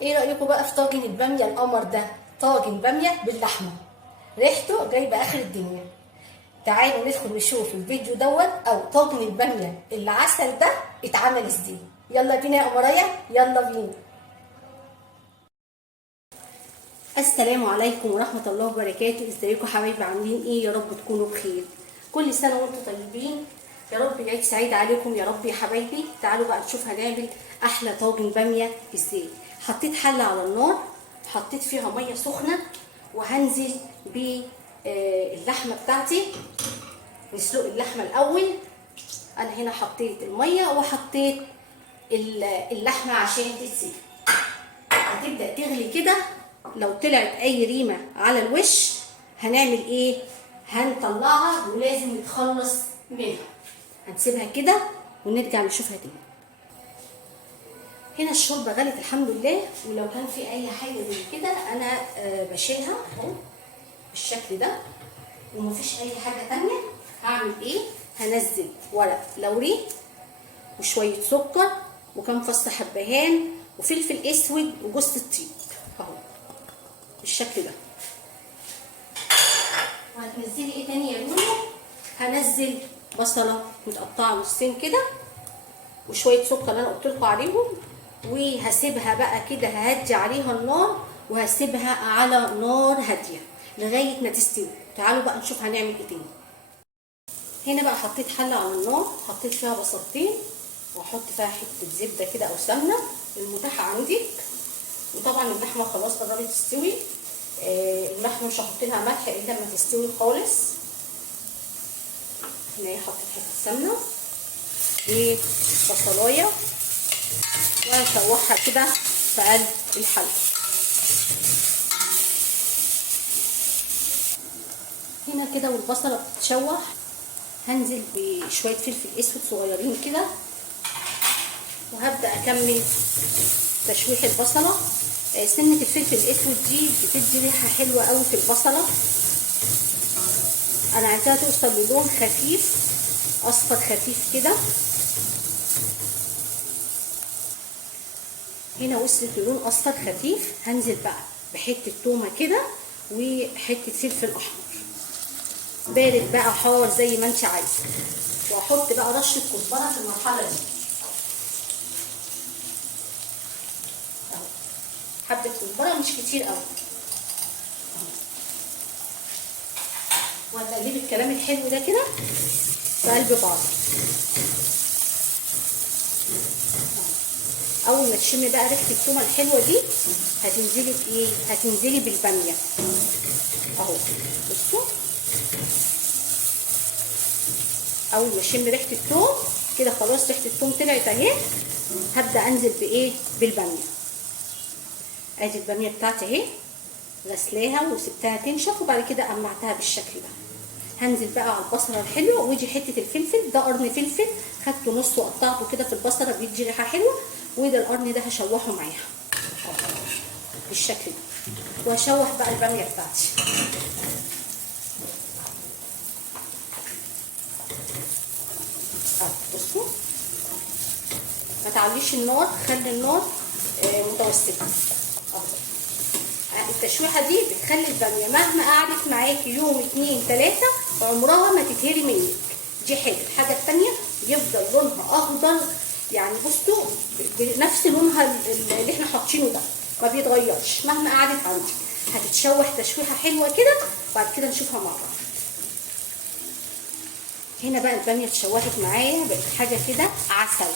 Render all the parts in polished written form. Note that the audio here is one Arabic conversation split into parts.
ايه رايكم بقى في طاجن الباميه القمر ده؟ طاجن باميه باللحمه، ريحته جايبه اخر الدنيا. تعالوا ندخل نشوف الفيديو دوت او طاجن الباميه العسل ده اتعمل ازاي. يلا بينا يا قمرايه، يلا بينا. السلام عليكم ورحمه الله وبركاته. ازيكم حبايبي، عاملين ايه؟ يا رب تكونوا بخير. كل سنه وانتم طيبين، يا رب العيد سعيد عليكم يا رب يا حبايبي. تعالوا بقى نشوف هنعمل احلى طاجن باميه ازاي. حطيت حله على النار، حطيت فيها ميه سخنه، وهنزل باللحمه بتاعتي. نسلق اللحمه الاول. انا هنا حطيت الميه وحطيت اللحمه عشان تتسلق. هتبدا تغلي كده، لو طلعت اي ريمه على الوش هنعمل ايه؟ هنطلعها ولازم نتخلص منها. هنسيبها كده ونرجع نشوفها تاني. هنا الشوربه غلت الحمد لله، ولو كان في اي حاجه زي كده انا بشيلها اهو بالشكل ده. ومفيش اي حاجه تانيه. هعمل ايه؟ هنزل ورق لوري وشويه سكر وكم فص حبهان وفلفل اسود وجوز الطيب اهو بالشكل ده. وهتنزلي ايه تاني يا لولو؟ هنزل بصله متقطعه نصين كده وشويه سكر اللي انا قلت لكم عليهم، وهسيبها بقى كده. ههدي عليها النار وهسيبها على نار هاديه لغايه ما تستوي. تعالوا بقى نشوف هنعمل ايه تاني. هنا بقى حطيت حله على النار، حطيت فيها بصلتين واحط فيها حته زبده كده او سمنه المتاحه عندك. وطبعا اللحمه خلاص قربت تستوي. اللحمه مش هحط لها ملح الا لما تستوي خالص. هنا حطيت حته سمنه وبصلايه وهشوحها كده في قلب الحله. هنا كده والبصله بتتشوح، هنزل بشويه فلفل اسود صغيرين كده، وهبدا اكمل تشويح البصله. سنه الفلفل الاسود دي بتدي ريحه حلوه قوي في البصله. انا عايزاها توصل للون خفيف اصفر خفيف كده. هنا وصلت للون اصفر خفيف. هنزل بقى بحته تومه كده وحته فلفل احمر بارد بقى حار زي ما انت عايزه. واحط بقى رشه كزبره في المرحله دي اهو، حبه كزبره مش كتير قوي. وهتقلبي الكلام الحلو ده كده في قلب بعض. اول ما تشمي بقى ريحه التومه الحلوه دي هتنزلي بايه؟ هتنزلي بالباميه اهو. بصوا، اول ما اشم ريحه التوم كده خلاص ريحه التوم طلعت اهي. هبدا انزل بايه؟ بالباميه. ادي الباميه بتاعتي اهي، غسلاها وسبتها تنشف وبعد كده قمعتها بالشكل ده. هنزل بقى على البصله الحلوه، ودي حته الفلفل ده قرن فلفل خدته نص وقطعته كده في البصله بيدي ريحه حلوه. وده القرن ده هشوحه معاها بالشكل ده. وهشوح بقى الباميه بتاعتي بصوا، ما تعليش النار، خلي النار متوسطه اهو. التشويحه دي بتخلي الباميه مهما قعدت معاكي يوم 2 3 عمرها ما تتهري منك. دي حاجه. الحاجه الثانيه يفضل لونها اخضر، يعني بصوا نفس لونها اللي احنا حاطينه ده ما بيتغيرش مهما قعدت عندك. هتتشوح تشويحه حلوه كده وبعد كده نشوفها مع بعض. هنا بقى الباميه اتشوحت معايا بقت حاجه كده عسل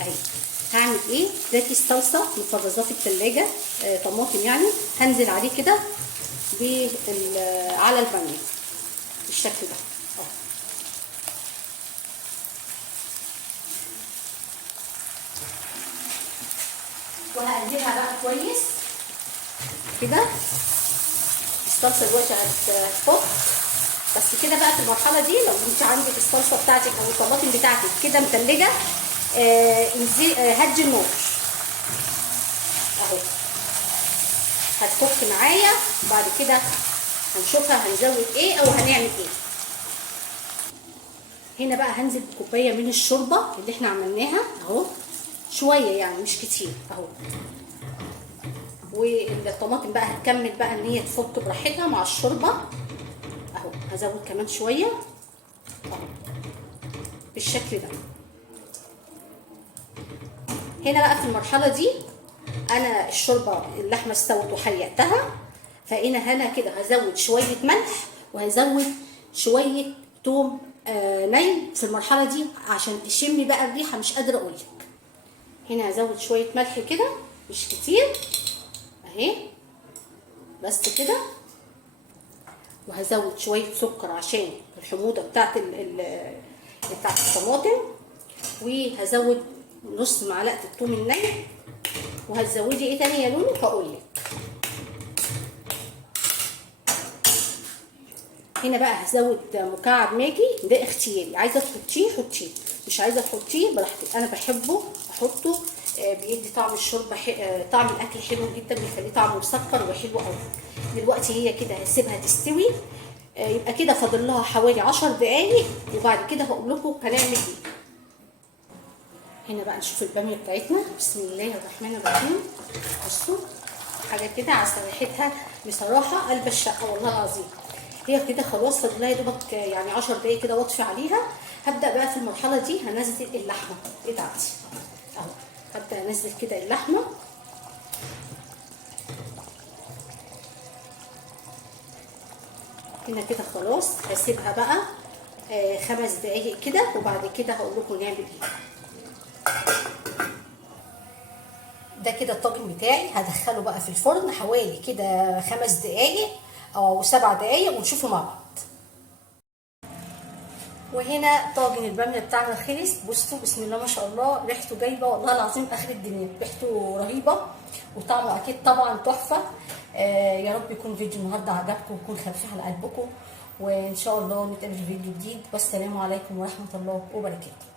اهي. هعمل ايه؟ ده كيس صلصه مفرزاه في الثلاجه، طماطم يعني. هنزل عليه كده على الباميه بالشكل ده اهو. وهقلبها بقى كويس كده. الصلصه دلوقتي هتفك بس كده بقى. في المرحله دي لو انت عندك الصلصه بتاعتك او الطماطم بتاعتك كده متلجه، هدي النار اهو. هتفك معايا بعد كده هنشوفها هنزود ايه او هنعمل ايه. هنا بقى هنزل بكوبايه من الشوربه اللي احنا عملناها اهو، شويه يعني مش كتير اهو. والطماطم بقى هتكمل بقى ان هي تفك براحتها مع الشوربه اهو. هزود كمان شويه اهو بالشكل ده. هنا بقى في المرحله دي انا الشوربه اللحمه استوت وحيقتها، فهنا كده هزود شويه ملح وهزود شويه توم نايم في المرحله دي عشان تشمي بقى الريحه، مش قادره اقول لك. هنا هزود شويه ملح كده مش كتير اهي بس كده، وهزود شويه سكر عشان الحموضه بتاعت الطماطم، وهزود نص معلقه الثوم الني. وهتزودي ايه تاني يا لولو هقول لك. هنا بقى هزود مكعب ماجي، ده اختياري، عايزه تحطيه حطيه، مش عايزه تحطيه براحتك. انا بحبه احطه بيدي طعم الشوربه طعم الاكل حلو جدا، بيخليه طعمه مسكر وحلو قوي. دلوقتي هي كده هسيبها تستوي، يبقى كده فاضل لها حوالي 10 دقايق وبعد كده هقول لكم هنعمل ايه. هنا بقى نشوف الباميه بتاعتنا. بسم الله الرحمن الرحيم. بصوا حاجه كده عسل ريحتها بصراحه قلب الشقه والله العظيم. هي كده خلاص فاضل لها يا دوبك يعني 10 دقايق كده واطفي عليها. هبدا بقى في المرحله دي هنزل اللحمه بتاعتي اهو. هبدا انزل كده اللحمه هنا كده خلاص. هسيبها بقى 5 دقايق كده وبعد كده هقول لكم نعمل ايه. ده كده الطاجن بتاعي هدخله بقى في الفرن حوالي كده 5 دقايق او 7 دقايق ونشوفه مع بعض. وهنا طاجن الباميه بتاعنا خلص. بصوا بسم الله ما شاء الله، ريحته جايبه والله العظيم اخر الدنيا، ريحته رهيبه وطعمه اكيد طبعا تحفه. يا رب يكون فيديو النهارده عجبكم ويكون خفيف على قلبكم، وان شاء الله نتقابل في فيديو جديد. والسلام عليكم ورحمه الله وبركاته.